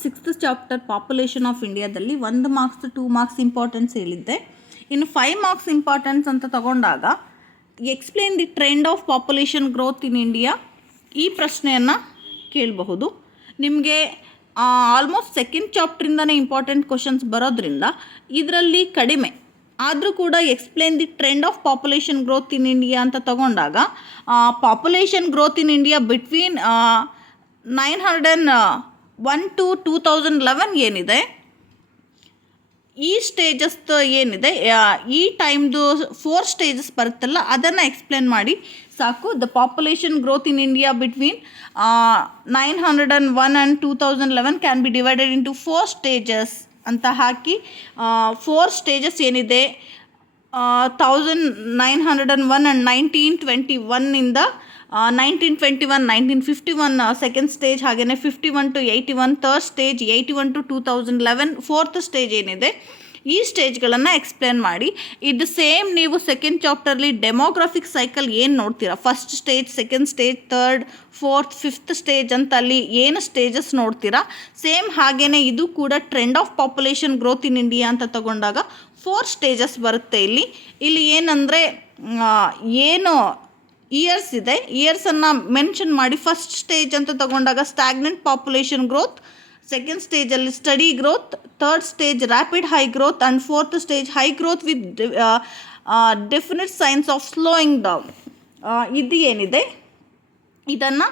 Sixth chapter population of ಇಂಡಿಯಾದಲ್ಲಿ 1 marks 2 marks importance ಹೇಳಿದ್ದೆ. ಇನ್ನು 5 ಮಾರ್ಕ್ಸ್ ಇಂಪಾರ್ಟೆನ್ಸ್ ಅಂತ ತಗೊಂಡಾಗ explain the trend of population growth in India, ಈ ಪ್ರಶ್ನೆಯನ್ನು ಕೇಳಬಹುದು. ನಿಮಗೆ ಆಲ್ಮೋಸ್ಟ್ ಸೆಕೆಂಡ್ ಚಾಪ್ಟ್ರಿಂದನೇ ಇಂಪಾರ್ಟೆಂಟ್ ಕ್ವಶನ್ಸ್ ಬರೋದ್ರಿಂದ ಇದರಲ್ಲಿ ಕಡಿಮೆ ಆದರೂ ಕೂಡ explain the trend of population growth in India ಅಂತ ತಗೊಂಡಾಗ population growth in India between 901 to 2011 ಏನಿದೆ, ಈ ಸ್ಟೇಜಸ್ ಏನಿದೆ, ಈ ಟೈಮ್ದು 4 ಸ್ಟೇಜಸ್ ಬರುತ್ತಲ್ಲ ಅದನ್ನು ಎಕ್ಸ್ಪ್ಲೇನ್ ಮಾಡಿ ಸಾಕು. The population growth in India between 901 and 2011 can be divided into 4 stages ಅಂತ ಹಾಕಿ 4 ಸ್ಟೇಜಸ್ ಏನಿದೆ 1901 and 1921 1921 1951 ಸೆಕೆಂಡ್ ಸ್ಟೇಜ್, ಹಾಗೆಯೇ 51 to 81 third stage, 81 to 2011 fourth stage ಏನಿದೆ, ಈ ಸ್ಟೇಜ್ಗಳನ್ನು ಎಕ್ಸ್ಪ್ಲೇನ್ ಮಾಡಿ. ಇದು ಸೇಮ್ ನೀವು ಸೆಕೆಂಡ್ ಚಾಪ್ಟರ್ಲಿ ಡೆಮೋಗ್ರಾಫಿಕ್ ಸೈಕಲ್ ಏನು ನೋಡ್ತೀರಾ, first stage, second stage, third, fourth, fifth stage ಅಂತ ಅಲ್ಲಿ ಏನು ಸ್ಟೇಜಸ್ ನೋಡ್ತೀರಾ, ಸೇಮ್ ಹಾಗೆಯೇ ಇದು ಕೂಡ trend of population growth in India ಅಂತ ತಗೊಂಡಾಗ 4 ಸ್ಟೇಜಸ್ ಬರುತ್ತೆ. ಇಲ್ಲಿ ಏನಂದರೆ ಏನು ಇಯರ್ಸ್ ಇದೆ, ಇಯರ್ಸನ್ನು ಮೆನ್ಷನ್ ಮಾಡಿ. ಫಸ್ಟ್ ಸ್ಟೇಜ್ ಅಂತ ತಗೊಂಡಾಗ ಸ್ಟ್ಯಾಗ್ನೆಂಟ್ ಪಾಪ್ಯುಲೇಷನ್ ಗ್ರೋತ್, ಸೆಕೆಂಡ್ ಸ್ಟೇಜಲ್ಲಿ study growth, third stage rapid high growth and fourth stage high growth with definite science of slowing down. ಇದು ಏನಿದೆ ಇದನ್ನು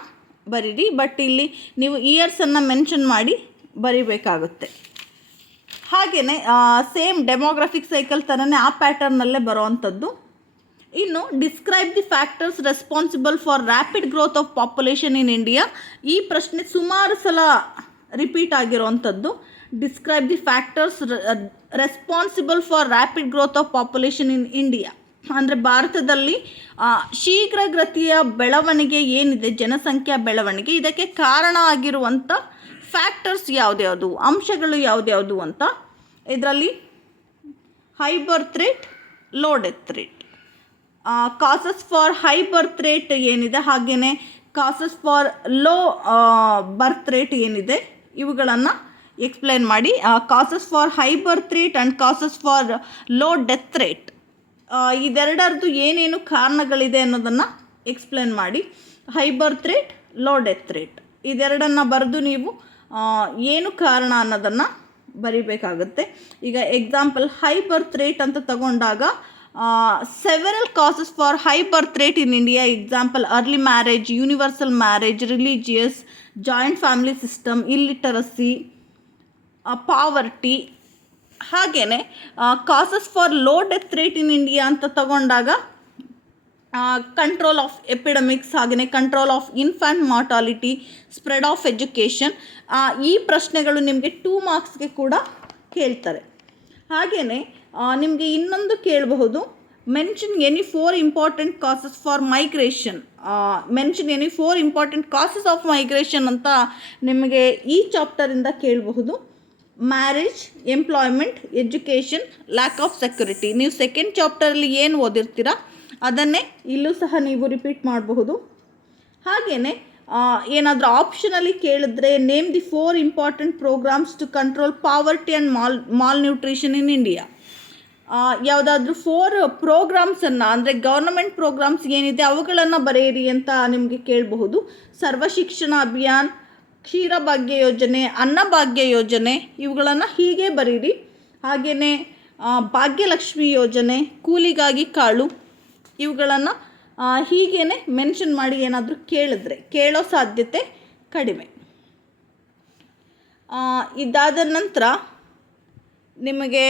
ಬರೀರಿ, ಬಟ್ ಇಲ್ಲಿ ನೀವು ಇಯರ್ಸನ್ನು ಮೆನ್ಷನ್ ಮಾಡಿ ಬರಿಬೇಕಾಗುತ್ತೆ. ಹಾಗೆಯೇ ಸೇಮ್ ಡೆಮೋಗ್ರಾಫಿಕ್ ಸೈಕಲ್ ಥರನೇ ಆ ಪ್ಯಾಟರ್ನಲ್ಲೇ ಬರೋವಂಥದ್ದು. ಇನ್ನು describe the factors responsible for rapid growth of population in India, ಈ ಪ್ರಶ್ನೆ ಸುಮಾರು ಸಲ ರಿಪೀಟ್ ಆಗಿರೋವಂಥದ್ದು. Describe the factors responsible for rapid growth of population in India ಅಂದರೆ ಭಾರತದಲ್ಲಿ ಶೀಘ್ರಗತಿಯ ಬೆಳವಣಿಗೆ ಏನಿದೆ, ಜನಸಂಖ್ಯಾ ಬೆಳವಣಿಗೆ, ಇದಕ್ಕೆ ಕಾರಣ ಆಗಿರುವಂಥ ಫ್ಯಾಕ್ಟರ್ಸ್ ಯಾವುದ್ಯಾವುದು, ಅಂಶಗಳು ಯಾವುದ್ಯಾವುದು ಅಂತ. ಇದರಲ್ಲಿ high birth rate, low death rate, causes for high birth rate ಏನಿದೆ, ಹಾಗೆಯೇ causes for low birth rate ಏನಿದೆ, ಇವುಗಳನ್ನು ಎಕ್ಸ್ಪ್ಲೇನ್ ಮಾಡಿ. Causes for high birth rate and causes for low death rate, ಇದೆರಡರದ್ದು ಏನೇನು ಕಾರಣಗಳಿದೆ ಅನ್ನೋದನ್ನು ಎಕ್ಸ್ಪ್ಲೇನ್ ಮಾಡಿ. High birth rate, low death rate ಇದೆರಡನ್ನು ಬರೆದು ನೀವು ಏನು ಕಾರಣ ಅನ್ನೋದನ್ನು ಬರಿಬೇಕಾಗುತ್ತೆ. ಈಗ ಎಕ್ಸಾಂಪಲ್ ಹೈ ಬರ್ತ್ ರೇಟ್ ಅಂತ ತಗೊಂಡಾಗ several causes for high birth rate in India, example early marriage, universal marriage, religious, joint family system, illiteracy, poverty. ಹಾಗೆಯೇ causes for low death rate in India ಅಂತ ತಗೊಂಡಾಗ ಕಂಟ್ರೋಲ್ ಆಫ್ ಎಪಿಡೆಮಿಕ್ಸ್, ಹಾಗೆಯೇ control of infant mortality, spread of education. ಈ ಪ್ರಶ್ನೆಗಳು ನಿಮಗೆ 2 ಮಾರ್ಕ್ಸ್ಗೆ ಕೂಡ ಕೇಳ್ತಾರೆ. ಹಾಗೆಯೇ ನಿಮಗೆ ಇನ್ನೊಂದು ಕೇಳಬಹುದು, mention any 4 important causes for migration, mention any 4 important causes of migration ಅಂತ ನಿಮಗೆ ಈ ಚಾಪ್ಟರಿಂದ ಕೇಳಬಹುದು. Marriage, employment, education, lack of security. ನೀವು ಸೆಕೆಂಡ್ ಚಾಪ್ಟರಲ್ಲಿ ಏನು ಓದಿರ್ತೀರ ಅದನ್ನೇ ಇಲ್ಲೂ ಸಹ ನೀವು ರಿಪೀಟ್ ಮಾಡಬಹುದು. ಹಾಗೆಯೇ ಏನಾದರೂ ಆಪ್ಷನಲ್ಲಿ ಕೇಳಿದ್ರೆ name the 4 important programmes to control poverty and malnutrition in India. ಯಾವುದಾದ್ರೂ 4 ಪ್ರೋಗ್ರಾಮ್ಸನ್ನು ಅಂದರೆ ಗೌರ್ನಮೆಂಟ್ ಪ್ರೋಗ್ರಾಮ್ಸ್ ಏನಿದೆ ಅವುಗಳನ್ನು ಬರೆಯಿರಿ ಅಂತ ನಿಮಗೆ ಕೇಳಬಹುದು. ಸರ್ವಶಿಕ್ಷಣ ಅಭಿಯಾನ್, ಕ್ಷೀರಭಾಗ್ಯ ಯೋಜನೆ, ಅನ್ನಭಾಗ್ಯ ಯೋಜನೆ ಇವುಗಳನ್ನು ಹೀಗೆ ಬರೀರಿ. ಹಾಗೆಯೇ ಭಾಗ್ಯಲಕ್ಷ್ಮಿ ಯೋಜನೆ, ಕೂಲಿಗಾಗಿ ಕಾಳು ಇವುಗಳನ್ನು ಹೀಗೇ ಮೆನ್ಷನ್ ಮಾಡಿ ಏನಾದರೂ ಕೇಳೋ ಸಾಧ್ಯತೆ ಕಡಿಮೆ. ಇದಾದ ನಂತರ ನಿಮಗೆ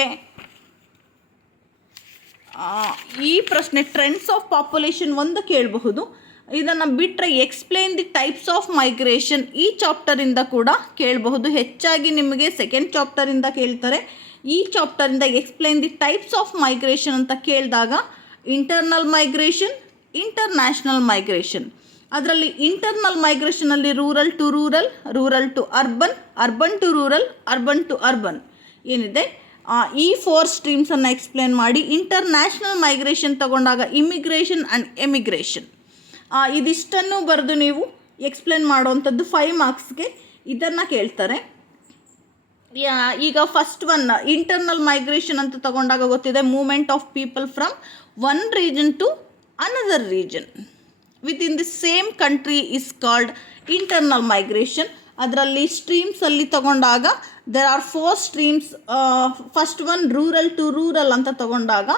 ಈ ಪ್ರಶ್ನೆ ಟ್ರೆಂಡ್ಸ್ ಆಫ್ ಪಾಪ್ಯುಲೇಷನ್ ಒಂದು ಕೇಳಬಹುದು. ಇದನ್ನು ಬಿಟ್ಟರೆ explain the types of migration ಈ ಚಾಪ್ಟರಿಂದ ಕೂಡ ಕೇಳಬಹುದು. ಹೆಚ್ಚಾಗಿ ನಿಮಗೆ ಸೆಕೆಂಡ್ ಚಾಪ್ಟರಿಂದ ಕೇಳ್ತಾರೆ. ಈ ಚಾಪ್ಟರಿಂದ explain the types of migration ಅಂತ ಕೇಳಿದಾಗ ಇಂಟರ್ನಲ್ ಮೈಗ್ರೇಷನ್, ಇಂಟರ್ನ್ಯಾಷನಲ್ ಮೈಗ್ರೇಷನ್. ಅದರಲ್ಲಿ ಇಂಟರ್ನಲ್ ಮೈಗ್ರೇಷನಲ್ಲಿ rural to rural, rural to urban, urban to rural, urban to urban ಏನಿದೆ ಈ 4 ಸ್ಟ್ರೀಮ್ಸನ್ನು ಎಕ್ಸ್ಪ್ಲೇನ್ ಮಾಡಿ. ಇಂಟರ್ನ್ಯಾಷನಲ್ ಮೈಗ್ರೇಷನ್ ತಗೊಂಡಾಗ ಇಮಿಗ್ರೇಷನ್ ಆ್ಯಂಡ್ ಎಮಿಗ್ರೇಷನ್, ಇದಿಷ್ಟನ್ನು ಬರೆದು ನೀವು ಎಕ್ಸ್ಪ್ಲೇನ್ ಮಾಡುವಂಥದ್ದು 5 ಮಾರ್ಕ್ಸ್ಗೆ ಇದನ್ನು ಕೇಳ್ತಾರೆ. ಈಗ ಫಸ್ಟ್ ಒನ್ ಇಂಟರ್ನಲ್ ಮೈಗ್ರೇಷನ್ ಅಂತ ತಗೊಂಡಾಗ ಗೊತ್ತಿದೆ, movement of people from one region to another region within the same country is called internal migration. ಅದರಲ್ಲಿ ಸ್ಟ್ರೀಮ್ಸಲ್ಲಿ ತಗೊಂಡಾಗ there are 4 streams. First one rural to rural ಅಂತ ತಗೊಂಡಾಗ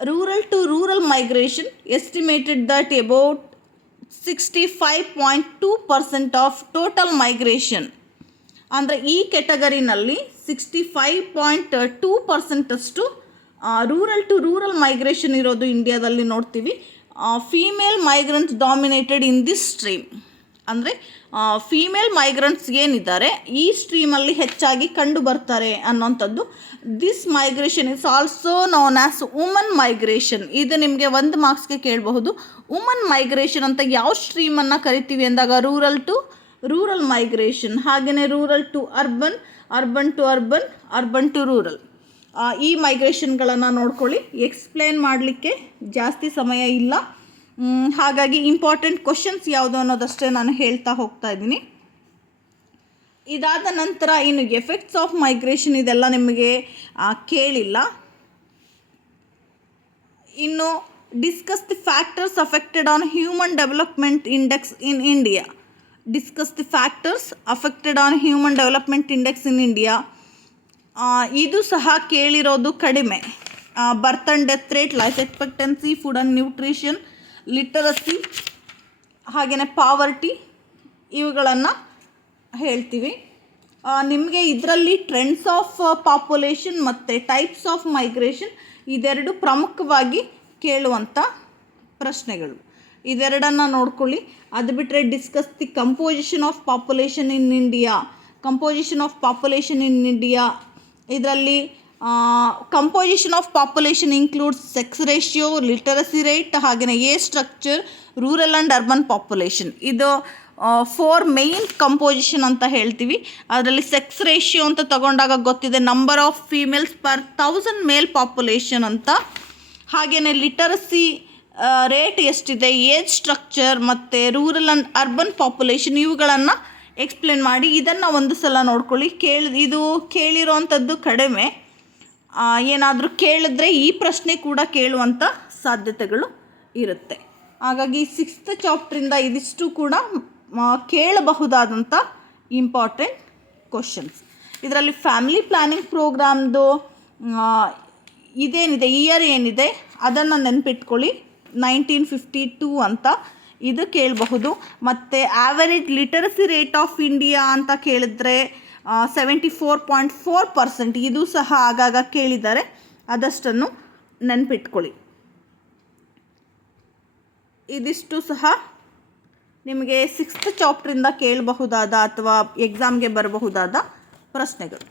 rural to rural migration estimated that about 65.2% of total migration. ಅಂದರೆ ಈ ಕೆಟಗರಿನಲ್ಲಿ 65.2% ಅಷ್ಟು rural to rural migration ಇರೋದು ಇಂಡಿಯಾದಲ್ಲಿ ನೋಡ್ತೀವಿ. Female migrants dominated in this stream. ಅಂದರೆ ಫೀಮೇಲ್ ಮೈಗ್ರೆಂಟ್ಸ್ ಏನಿದ್ದಾರೆ ಈ ಸ್ಟ್ರೀಮಲ್ಲಿ ಹೆಚ್ಚಾಗಿ ಕಂಡು ಬರ್ತಾರೆ ಅನ್ನೋಂಥದ್ದು. This migration is also known as woman migration. ಇದು ನಿಮಗೆ 1 ಮಾರ್ಕ್ಸ್ಗೆ ಕೇಳಬಹುದು. ವುಮನ್ ಮೈಗ್ರೇಷನ್ ಅಂತ ಯಾವ ಸ್ಟ್ರೀಮನ್ನು ಕರಿತೀವಿ ಅಂದಾಗ ರೂರಲ್ ಟು ರೂರಲ್ ಮೈಗ್ರೇಷನ್. ಹಾಗೆಯೇ rural to urban, urban to urban, urban to rural. ಈ ಮೈಗ್ರೇಷನ್ಗಳನ್ನು ನೋಡ್ಕೊಳ್ಳಿ. ಎಕ್ಸ್ಪ್ಲೇನ್ ಮಾಡಲಿಕ್ಕೆ ಜಾಸ್ತಿ ಸಮಯ ಇಲ್ಲ, ಹಾಗಾಗಿ ಇಂಪಾರ್ಟೆಂಟ್ ಕ್ವಶನ್ಸ್ ಯಾವುದು ಅನ್ನೋದಷ್ಟೇ ನಾನು ಹೇಳ್ತಾ ಹೋಗ್ತಾ ಇದ್ದೀನಿ. ಇದಾದ ನಂತರ ಇನ್ನು ಎಫೆಕ್ಟ್ಸ್ ಆಫ್ ಮೈಗ್ರೇಷನ್ ಇದೆಲ್ಲ ನಿಮಗೆ ಕೇಳಿಲ್ಲ. ಇನ್ನು discuss the factors affected on human development index in India. Discuss the factors affected on human development index in India. ಇದು ಸಹ ಕೇಳಿರೋದು ಕಡಿಮೆ. ಬರ್ತ್ and death rate, life expectancy, food and nutrition, literacy, ಹಾಗೆಯೇ poverty, ಇವುಗಳನ್ನು ಹೇಳ್ತೀವಿ. ನಿಮಗೆ ಇದರಲ್ಲಿ ಟ್ರೆಂಡ್ಸ್ ಆಫ್ ಪಾಪ್ಯುಲೇಷನ್ ಮತ್ತು types of migration ಇದೆರಡು ಪ್ರಮುಖವಾಗಿ ಕೇಳುವಂಥ ಪ್ರಶ್ನೆಗಳು. ಇದೆರಡನ್ನು ನೋಡ್ಕೊಳ್ಳಿ. ಅದು ಬಿಟ್ಟರೆ discuss the composition of population in India. Composition of population in India ಇದರಲ್ಲಿ composition of population includes sex ratio, literacy rate, ಹಾಗೆಯೇ age structure, rural and urban population. ಇದು 4 ಮೇಯ್ನ್ ಕಂಪೋಸಿಷನ್ ಅಂತ ಹೇಳ್ತೀವಿ. ಅದರಲ್ಲಿ ಸೆಕ್ಸ್ ರೇಷಿಯೋ ಅಂತ ತಗೊಂಡಾಗ ಗೊತ್ತಿದೆ, number of females per 1000 male population ಅಂತ. ಹಾಗೆಯೇ ಲಿಟರಸಿ ರೇಟ್ ಎಷ್ಟಿದೆ, ಏಜ್ ಸ್ಟ್ರಕ್ಚರ್ ಮತ್ತು ರೂರಲ್ ಆ್ಯಂಡ್ ಅರ್ಬನ್ ಪಾಪ್ಯುಲೇಷನ್ ಇವುಗಳನ್ನು ಎಕ್ಸ್ಪ್ಲೇನ್ ಮಾಡಿ. ಇದನ್ನು ಒಂದು ಸಲ ನೋಡ್ಕೊಳ್ಳಿ. ಇದು ಕೇಳಿರೋವಂಥದ್ದು ಕಡಿಮೆ. ಏನಾದರೂ ಕೇಳಿದ್ರೆ ಈ ಪ್ರಶ್ನೆ ಕೂಡ ಕೇಳುವಂಥ ಸಾಧ್ಯತೆಗಳು ಇರುತ್ತೆ. ಹಾಗಾಗಿ 6th ಚಾಪ್ಟ್ರಿಂದ ಇದಿಷ್ಟು ಕೂಡ ಕೇಳಬಹುದಾದಂಥ ಇಂಪಾರ್ಟೆಂಟ್ ಕ್ವಶನ್ಸ್. ಇದರಲ್ಲಿ ಫ್ಯಾಮಿಲಿ ಪ್ಲ್ಯಾನಿಂಗ್ ಪ್ರೋಗ್ರಾಮ್ದು ಇದೇನಿದೆ, ಇಯರ್ ಏನಿದೆ ಅದನ್ನು ನೆನಪಿಟ್ಕೊಳ್ಳಿ. 1952 ಅಂತ ಇದು ಕೇಳಬಹುದು. ಮತ್ತು average literacy rate of India ಅಂತ ಕೇಳಿದ್ರೆ 74.4%. ಇದು ಸಹ ಆಗಾಗ ಕೇಳಿದ್ದಾರೆ, ಅದಷ್ಟನ್ನು ನೆನಪಿಟ್ಕೊಳ್ಳಿ. ಇದಿಷ್ಟು ಸಹ ನಿಮಗೆ 6th ಚಾಪ್ಟ್ರಿಂದ ಕೇಳಬಹುದಾದ ಅಥವಾ ಎಕ್ಸಾಮ್ಗೆ ಬರಬಹುದಾದ ಪ್ರಶ್ನೆಗಳು.